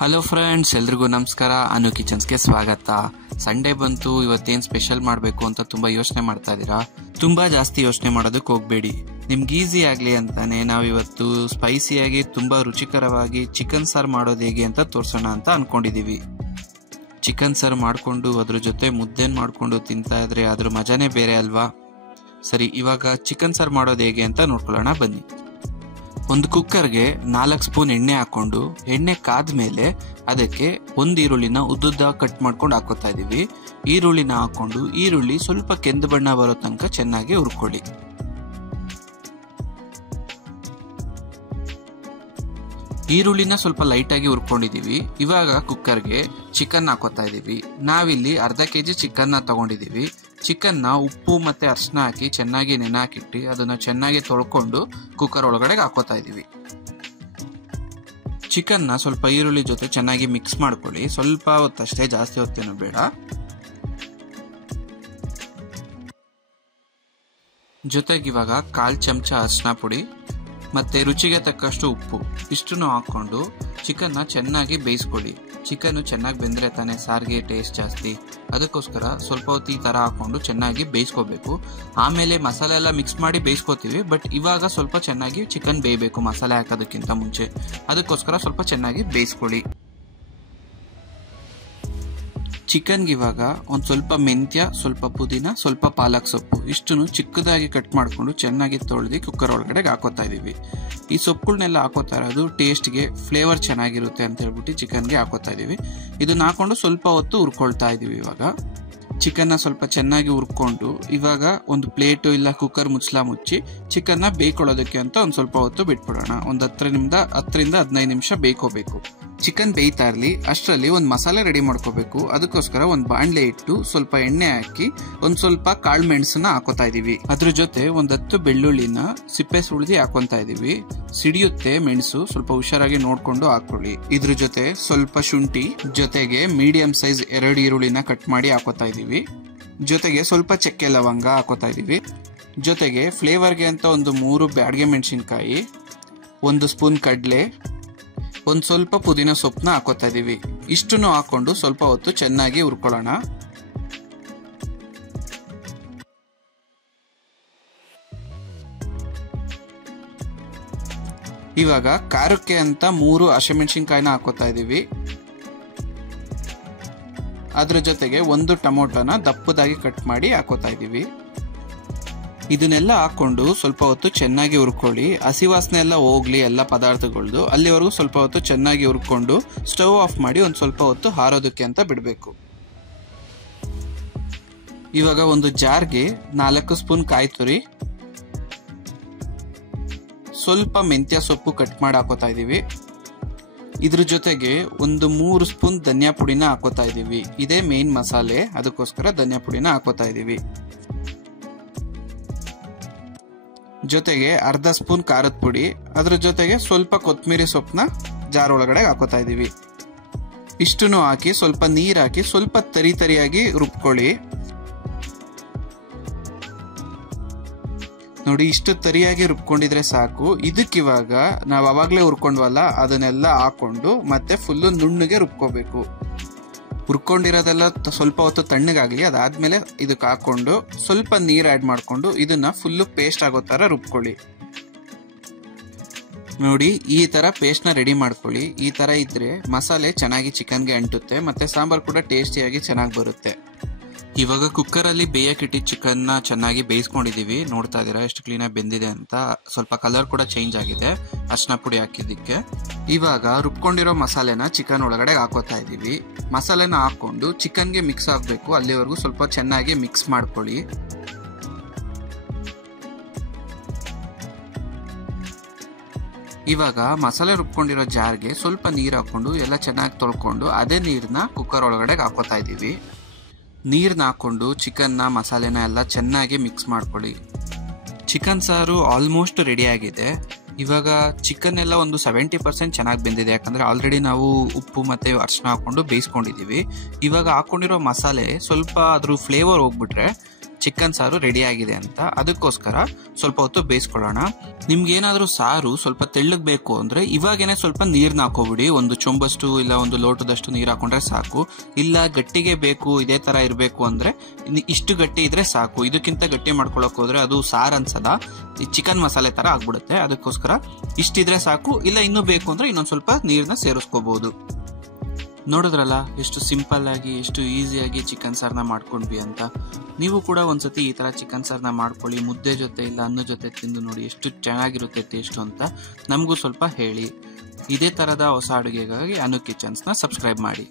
Hello friends, ಎಲ್ರಿಗೂ ನಮಸ್ಕಾರ. ಅನು ಕಿಚನ್ಸ್ಗೆ ಸ್ವಾಗತ. ಸಂಡೇ ಬಂತು, ಇವತ್ತೇನ್ ಸ್ಪೆಷಲ್ ಮಾಡಬೇಕು ಅಂತ ತುಂಬಾ ಯೋಚನೆ ಮಾಡ್ತಾ ಇದ್ದೀರಾ. ತುಂಬಾ ಜಾಸ್ತಿ ಯೋಚನೆ ಮಾಡೋದಕ್ಕೆ ಹೋಗ್ಬೇಡಿ. ನಿಮ್ಗೆ ಈಸಿ ಆಗ್ಲಿ ಅಂತಾನೆ ನಾವಿವತ್ತು ಸ್ಪೈಸಿಯಾಗಿ ತುಂಬಾ ರುಚಿಕರವಾಗಿ ಚಿಕನ್ ಸಾರು ಮಾಡೋದು ಹೇಗೆ ಅಂತ ತೋರ್ಸೋಣ ಅಂತ ಅನ್ಕೊಂಡಿದೀವಿ. ಚಿಕನ್ ಸಾರು ಮಾಡ್ಕೊಂಡು ಅದ್ರ ಜೊತೆ ಮುದ್ದೆನ್ ಮಾಡ್ಕೊಂಡು ತಿಂತಾ ಇದ್ರೆ ಅದ್ರ ಮಜಾನೇ ಬೇರೆ ಅಲ್ವಾ. ಸರಿ, ಇವಾಗ ಚಿಕನ್ ಸಾರು ಮಾಡೋದು ಹೇಗೆ ಅಂತ ನೋಡ್ಕೊಳ್ಳೋಣ ಬನ್ನಿ. ಒಂದು ಕುಕ್ಕರ್ಗೆ 4 ಸ್ಪೂನ್ ಎಣ್ಣೆ ಹಾಕೊಂಡು, ಎಣ್ಣೆ ಕಾದ್ಮೇಲೆ ಅದಕ್ಕೆ ಒಂದು ಈರುಳ್ಳಿನ ಉದ್ದುದ್ದ ಕಟ್ ಮಾಡ್ಕೊಂಡು ಹಾಕೋತಾ ಇದೀವಿ. ಈರುಳ್ಳಿನ ಹಾಕೊಂಡು ಈರುಳ್ಳಿ ಸ್ವಲ್ಪ ಕೆಂದು ಬಣ್ಣ ಬರೋ ತನಕ ಚೆನ್ನಾಗಿ ಹುರ್ಕೊಳ್ಳಿ. ಈರುಳ್ಳಿನ ಸ್ವಲ್ಪ ಲೈಟ್ ಆಗಿ ಹುರ್ಕೊಂಡಿದೀವಿ. ಇವಾಗ ಕುಕ್ಕರ್ಗೆ ಚಿಕನ್ ಹಾಕೋತಾ ಇದೀವಿ. ನಾವಿಲ್ಲಿ ಅರ್ಧ ಕೆಜಿ ಚಿಕನ್ ತಗೊಂಡಿದೀವಿ. ಚಿಕನ್ ನ ಉಪ್ಪು ಮತ್ತೆ ಅರಿಶಿನ ಹಾಕಿ ಚೆನ್ನಾಗಿ ನೆನೆ ಹಾಕಿಟ್ಟು ಅದನ್ನ ಚೆನ್ನಾಗಿ ತೊಳ್ಕೊಂಡು ಕುಕ್ಕರ್ ಒಳಗಡೆ ಹಾಕೋತಾ ಇದೀವಿ. ಚಿಕನ್ ನ ಸ್ವಲ್ಪ ಈರುಳ್ಳಿ ಜೊತೆ ಚೆನ್ನಾಗಿ ಮಿಕ್ಸ್ ಮಾಡ್ಕೊಳ್ಳಿ. ಸ್ವಲ್ಪ ಹೊತ್ತಷ್ಟೇ, ಜಾಸ್ತಿ ಹೊತ್ತೇನು ಬೇಡ. ಜೊತೆಗೆ ಇವಾಗ 1/4 ಚಮಚ ಅರಿಶಿನ ಪುಡಿ ಮತ್ತೆ ರುಚಿಗೆ ತಕ್ಕಷ್ಟು ಉಪ್ಪು ಇಷ್ಟನ್ನು ಹಾಕೊಂಡು ಚಿಕನ್ ನ ಚೆನ್ನಾಗಿ ಬೇಯಿಸ್ಕೊಳ್ಳಿ. ಚಿಕನ್ ಚೆನ್ನಾಗಿ ಬೆಂದ್ರೆ ತಾನೇ ಸಾರಿಗೆ ಟೇಸ್ಟ್ ಜಾಸ್ತಿ. ಅದಕ್ಕೋಸ್ಕರ ಸ್ವಲ್ಪ ಹೊತ್ತು ಈ ತರ ಹಾಕೊಂಡು ಚೆನ್ನಾಗಿ ಬೇಯಿಸ್ಕೋಬೇಕು. ಆಮೇಲೆ ಮಸಾಲೆ ಎಲ್ಲ ಮಿಕ್ಸ್ ಮಾಡಿ ಬೇಯಿಸ್ಕೋತೀವಿ. ಬಟ್ ಇವಾಗ ಸ್ವಲ್ಪ ಚೆನ್ನಾಗಿ ಚಿಕನ್ ಬೇಯಬೇಕು ಮಸಾಲೆ ಹಾಕೋದಕ್ಕಿಂತ ಮುಂಚೆ. ಅದಕ್ಕೋಸ್ಕರ ಸ್ವಲ್ಪ ಚೆನ್ನಾಗಿ ಬೇಯಿಸ್ಕೊಳ್ಳಿ. ಚಿಕನ್ಗೆ ಇವಾಗ ಒಂದ್ ಸ್ವಲ್ಪ ಮೆಂತ್ಯ, ಸ್ವಲ್ಪ ಪುದೀನ, ಸ್ವಲ್ಪ ಪಾಲಕ್ ಸೊಪ್ಪು ಇಷ್ಟನ್ನು ಚಿಕ್ಕದಾಗಿ ಕಟ್ ಮಾಡ್ಕೊಂಡು ಚೆನ್ನಾಗಿ ತೊಳೆದು ಕುಕ್ಕರ್ ಒಳಗಡೆ ಹಾಕೋತಾ ಇದೀವಿ. ಈ ಸೊಪ್ಪುಗಳನ್ನೆಲ್ಲ ಹಾಕೋತಾ ಇರೋದು ಟೇಸ್ಟ್ಗೆ, ಫ್ಲೇವರ್ ಚೆನ್ನಾಗಿರುತ್ತೆ ಅಂತ ಹೇಳ್ಬಿಟ್ಟು ಚಿಕನ್ಗೆ ಹಾಕೋತಾ ಇದೀವಿ. ಇದನ್ನ ಹಾಕೊಂಡು ಸ್ವಲ್ಪ ಹೊತ್ತು ಹುರ್ಕೊಳ್ತಾ ಇದೀವಿ. ಇವಾಗ ಚಿಕನ್ ನ ಸ್ವಲ್ಪ ಚೆನ್ನಾಗಿ ಹುರ್ಕೊಂಡು ಇವಾಗ ಒಂದು ಪ್ಲೇಟು ಇಲ್ಲ ಕುಕ್ಕರ್ ಮುಚ್ಚಲ ಮುಚ್ಚಿ ಚಿಕನ್ ನ ಬೇಯ್ಕೊಳ್ಳೋದಕ್ಕೆ ಅಂತ ಒಂದ್ ಸ್ವಲ್ಪ ಹೊತ್ತು ಬಿಟ್ಬಿಡೋಣ. ಒಂದ್ 10ರಿಂದ 15 ನಿಮಿಷ ಬೇಯ್ಕೋಬೇಕು. ಚಿಕನ್ ಬೇಯ್ತಾ ಇರ್ಲಿ ಅಷ್ಟರಲ್ಲಿ ಒಂದ್ ಮಸಾಲೆ ರೆಡಿ ಮಾಡ್ಕೋಬೇಕು. ಅದಕ್ಕೋಸ್ಕರ ಒಂದ್ ಬಾಣ್ಲೆ ಇಟ್ಟು ಸ್ವಲ್ಪ ಎಣ್ಣೆ ಹಾಕಿ ಒಂದ್ ಸ್ವಲ್ಪ ಕಾಳು ಮೆಣಸನ್ನ ಹಾಕೋತಾ ಇದೀವಿ. ಅದ್ರ ಜೊತೆ ಒಂದ್ 10 ಬೆಳ್ಳುಳ್ಳಿನ ಸಿಪ್ಪೆ ಸುಳ್ದಿ ಹಾಕೊಂತಾ ಇದೀವಿ. ಸಿಡಿಯುತ್ತೆ ಮೆಣಸು, ಸ್ವಲ್ಪ ಹುಷಾರಾಗಿ ನೋಡ್ಕೊಂಡು ಹಾಕೊಳ್ಳಿ. ಇದ್ರ ಜೊತೆ ಸ್ವಲ್ಪ ಶುಂಠಿ, ಜೊತೆಗೆ ಮೀಡಿಯಂ ಸೈಜ್ 2 ಈರುಳ್ಳಿನ ಕಟ್ ಮಾಡಿ ಹಾಕೋತಾ ಇದೀವಿ. ಜೊತೆಗೆ ಸ್ವಲ್ಪ ಚಕ್ಕೆ ಲವಂಗ ಹಾಕೋತಾ ಇದೀವಿ. ಜೊತೆಗೆ ಫ್ಲೇವರ್ಗೆ ಅಂತ ಒಂದು 3 ಬ್ಯಾಡಗೆ ಮೆಣಸಿನ್ಕಾಯಿ, 1 ಸ್ಪೂನ್ ಕಡ್ಲೆ, ಒಂದ್ ಸ್ವಲ್ಪ ಪುದೀನ ಸೊಪ್ಪನ್ನ ಹಾಕೋತಾ ಇದೀವಿ. ಇಷ್ಟನ್ನು ಹಾಕೊಂಡು ಸ್ವಲ್ಪ ಹೊತ್ತು ಚೆನ್ನಾಗಿ ಹುರ್ಕೊಳ್ಳೋಣ. ಇವಾಗ ಖಾರಕ್ಕೆ ಅಂತ 3 ಹಸಿಮೆಣಸಿನ್ಕಾಯಿನ ಹಾಕೋತಾ ಇದೀವಿ. ಅದ್ರ ಜೊತೆಗೆ 1 ಟೊಮೊಟೊನ ದಪ್ಪದಾಗಿ ಕಟ್ ಮಾಡಿ ಹಾಕೋತಾ ಇದೀವಿ. ಇದನ್ನೆಲ್ಲ ಹಾಕೊಂಡು ಸ್ವಲ್ಪ ಹೊತ್ತು ಚೆನ್ನಾಗಿ ಹುರ್ಕೊಳ್ಳಿ. ಹಸಿ ವಾಸನೆ ಎಲ್ಲ ಹೋಗ್ಲಿ ಎಲ್ಲ ಪದಾರ್ಥಗಳದ್ದು. ಅಲ್ಲಿವರೆಗೂ ಸ್ವಲ್ಪ ಹೊತ್ತು ಚೆನ್ನಾಗಿ ಹುರ್ಕೊಂಡು ಸ್ಟವ್ ಆಫ್ ಮಾಡಿ ಒಂದ್ ಸ್ವಲ್ಪ ಹೊತ್ತು ಹಾರೋದಕ್ಕೆ ಅಂತ ಬಿಡಬೇಕು. ಇವಾಗ ಒಂದು ಜಾರ್ಗೆ 4 ಸ್ಪೂನ್ ಕಾಯಿ ತುರಿ, ಸ್ವಲ್ಪ ಮೆಂತ್ಯ ಸೊಪ್ಪು ಕಟ್ ಮಾಡಿ ಹಾಕೋತಾ ಇದೀವಿ. ಇದ್ರ ಜೊತೆಗೆ ಒಂದು 3 ಸ್ಪೂನ್ ಧನಿಯಾ ಪುಡಿನ ಹಾಕೋತಾ ಇದೀವಿ. ಇದೇ ಮೇನ್ ಮಸಾಲೆ, ಅದಕ್ಕೋಸ್ಕರ ಧನಿಯಾ ಪುಡಿನ ಹಾಕೋತಾ ಇದೀವಿ. ಜೊತೆಗೆ ಅರ್ಧ ಸ್ಪೂನ್ ಖಾರದ ಪುಡಿ, ಅದ್ರ ಜೊತೆಗೆ ಸ್ವಲ್ಪ ಕೊತ್ತಂಬರಿ ಸೊಪ್ಪನ್ನ ಜಾರ್ ಒಳಗಡೆ ಹಾಕೋತಾ ಇದೀವಿ. ಇಷ್ಟನ್ನು ಹಾಕಿ ಸ್ವಲ್ಪ ನೀರ್ ಹಾಕಿ ಸ್ವಲ್ಪ ತರಿಯಾಗಿ ರುಬ್ಕೊಳ್ಳಿ. ನೋಡಿ, ಇಷ್ಟು ತರಿಯಾಗಿ ರುಬ್ಕೊಂಡಿದ್ರೆ ಸಾಕು. ಇದಕ್ಕಿವಾಗ ನಾವ್ ಅವಾಗ್ಲೇ ಹುರ್ಕೊಂಡ್ವಲ್ಲ ಅದನ್ನೆಲ್ಲ ಹಾಕೊಂಡು ಮತ್ತೆ ಫುಲ್ಲು ನುಣ್ಣಗೆ ರುಬ್ಕೋಬೇಕು. ಹುರ್ಕೊಂಡಿರೋದೆಲ್ಲ ಸ್ವಲ್ಪ ಹೊತ್ತು ತಣ್ಣಗಾಗ್ಲಿ. ಅದಾದ್ಮೇಲೆ ಇದಕ್ಕೆ ಹಾಕೊಂಡು ಸ್ವಲ್ಪ ನೀರ್ ಆಡ್ ಮಾಡ್ಕೊಂಡು ಇದನ್ನ ಫುಲ್ಲು ಪೇಸ್ಟ್ ಆಗೋ ತರ ರುಬ್ಕೊಳ್ಳಿ. ನೋಡಿ, ಈ ತರ ಪೇಸ್ಟ್ ನ ರೆಡಿ ಮಾಡ್ಕೊಳ್ಳಿ. ಈ ತರ ಇದ್ರೆ ಮಸಾಲೆ ಚೆನ್ನಾಗಿ ಚಿಕನ್ಗೆ ಅಂಟುತ್ತೆ ಮತ್ತೆ ಸಾಂಬಾರ್ ಕೂಡ ಟೇಸ್ಟಿಯಾಗಿ ಚೆನ್ನಾಗಿ ಬರುತ್ತೆ. ಇವಾಗ ಕುಕ್ಕರ್ ಅಲ್ಲಿ ಬೇಯಕ್ಕಿಟ್ಟಿದ್ದ ಚಿಕನ್ ನ ಚೆನ್ನಾಗಿ ಬೇಯಿಸ್ಕೊಂಡಿದೀವಿ. ನೋಡ್ತಾ ಇದೀರಾ ಎಷ್ಟು ಕ್ಲೀನ್ ಆಗಿ ಬೆಂದಿದೆ ಅಂತ. ಸ್ವಲ್ಪ ಕಲರ್ ಕೂಡ ಚೇಂಜ್ ಆಗಿದೆ ಅರಿಶಿನ ಪುಡಿ ಹಾಕಿದ್ದಕ್ಕೆ. ಇವಾಗ ರುಬ್ಕೊಂಡಿರೋ ಮಸಾಲೆನ ಚಿಕನ್ ಒಳಗಡೆ ಹಾಕೋತಾ ಇದೀವಿ. ಮಸಾಲೆನ ಹಾಕೊಂಡು ಚಿಕನ್ಗೆ ಮಿಕ್ಸ್ ಆಗ್ಬೇಕು. ಅಲ್ಲಿವರೆಗೂ ಸ್ವಲ್ಪ ಚೆನ್ನಾಗಿ ಮಿಕ್ಸ್ ಮಾಡ್ಕೊಳ್ಳಿ. ಇವಾಗ ಮಸಾಲೆ ರುಬ್ಕೊಂಡಿರೋ ಜಾರ್ಗೆ ಸ್ವಲ್ಪ ನೀರ್ ಹಾಕೊಂಡು ಎಲ್ಲ ಚೆನ್ನಾಗಿ ತೊಳ್ಕೊಂಡು ಅದೇ ನೀರ್ನ ಕುಕ್ಕರ್ ಒಳಗಡೆ ಹಾಕೋತಾ ಇದೀವಿ. ನೀರ್ನ ಹಾಕೊಂಡು ಚಿಕನ್ನ ಮಸಾಲೆನ ಎಲ್ಲ ಚೆನ್ನಾಗಿ ಮಿಕ್ಸ್ ಮಾಡ್ಕೊಳ್ಳಿ. ಚಿಕನ್ ಸಾರು ಆಲ್ಮೋಸ್ಟ್ ರೆಡಿ ಆಗಿದೆ. ಇವಾಗ ಚಿಕನ್ ಎಲ್ಲ ಒಂದು 70% ಚೆನ್ನಾಗಿ ಬೆಂದಿದೆ. ಯಾಕಂದ್ರೆ ಆಲ್ರೆಡಿ ನಾವು ಉಪ್ಪು ಮತ್ತೆ ಅರಿಶಿನ ಹಾಕೊಂಡು ಬೇಯಿಸ್ಕೊಂಡಿದೀವಿ. ಇವಾಗ ಹಾಕೊಂಡಿರೋ ಮಸಾಲೆ ಸ್ವಲ್ಪ ಅದ್ರ ಫ್ಲೇವರ್ ಹೋಗ್ಬಿಟ್ರೆ ಚಿಕನ್ ಸಾರು ರೆಡಿ ಆಗಿದೆ ಅಂತ. ಅದಕ್ಕೋಸ್ಕರ ಸ್ವಲ್ಪ ಹೊತ್ತು ಬೇಯಿಸ್ಕೊಳ್ಳೋಣ. ನಿಮ್ಗೆ ಏನಾದ್ರೂ ಸಾರು ಸ್ವಲ್ಪ ತೆಳ್ಳಗ್ ಬೇಕು ಅಂದ್ರೆ ಇವಾಗೇನೆ ಸ್ವಲ್ಪ ನೀರ್ನ ಹಾಕೋಬಿಡಿ. ಒಂದು ಚೊಂಬಷ್ಟು ಇಲ್ಲ ಒಂದು ಲೋಟದಷ್ಟು ನೀರ್ ಹಾಕೊಂಡ್ರೆ ಸಾಕು. ಇಲ್ಲ ಗಟ್ಟಿಗೆ ಬೇಕು, ಇದೇ ತರ ಇರ್ಬೇಕು ಅಂದ್ರೆ ಇಷ್ಟು ಗಟ್ಟಿ ಇದ್ರೆ ಸಾಕು. ಇದಕ್ಕಿಂತ ಗಟ್ಟಿ ಮಾಡ್ಕೊಳಕ್ ಹೋದ್ರೆ ಅದು ಸಾರ್ ಅನ್ಸಲ್ಲ, ಚಿಕನ್ ಮಸಾಲೆ ತರ ಆಗ್ಬಿಡುತ್ತೆ. ಅದಕ್ಕೋಸ್ಕರ ಇಷ್ಟಿದ್ರೆ ಸಾಕು. ಇಲ್ಲ ಇನ್ನೂ ಬೇಕು ಅಂದ್ರೆ ಇನ್ನೊಂದ್ ಸ್ವಲ್ಪ ನೀರ್ನ ಸೇರಿಸ್ಕೋಬಹುದು. ನೋಡಿದ್ರಲ್ಲ ಎಷ್ಟು ಸಿಂಪಲ್ ಆಗಿ ಎಷ್ಟು ಈಸಿಯಾಗಿ ಚಿಕನ್ ಸಾರ್ನ ಮಾಡ್ಕೊಂಡ್ವಿ ಅಂತ. ನೀವು ಕೂಡ ಒಂದ್ಸತಿ ಈ ತರ ಚಿಕನ್ ಸಾರ್ನ ಮಾಡ್ಕೊಳ್ಳಿ. ಮುದ್ದೆ ಜೊತೆ ಇಲ್ಲ ಅನ್ನ ಜೊತೆ ತಿಂದು ನೋಡಿ ಎಷ್ಟು ಚೆನ್ನಾಗಿರುತ್ತೆ ಟೇಸ್ಟ್ ಅಂತ. ನಮಗೂ ಸ್ವಲ್ಪ ಹೇಳಿ. ಇದೇ ತರದ ಹೊಸ ಅಡುಗೆಗಾಗಿ ಅನು ಕಿಚನ್ಸ್ನ ಸಬ್ಸ್ಕ್ರೈಬ್ ಮಾಡಿ.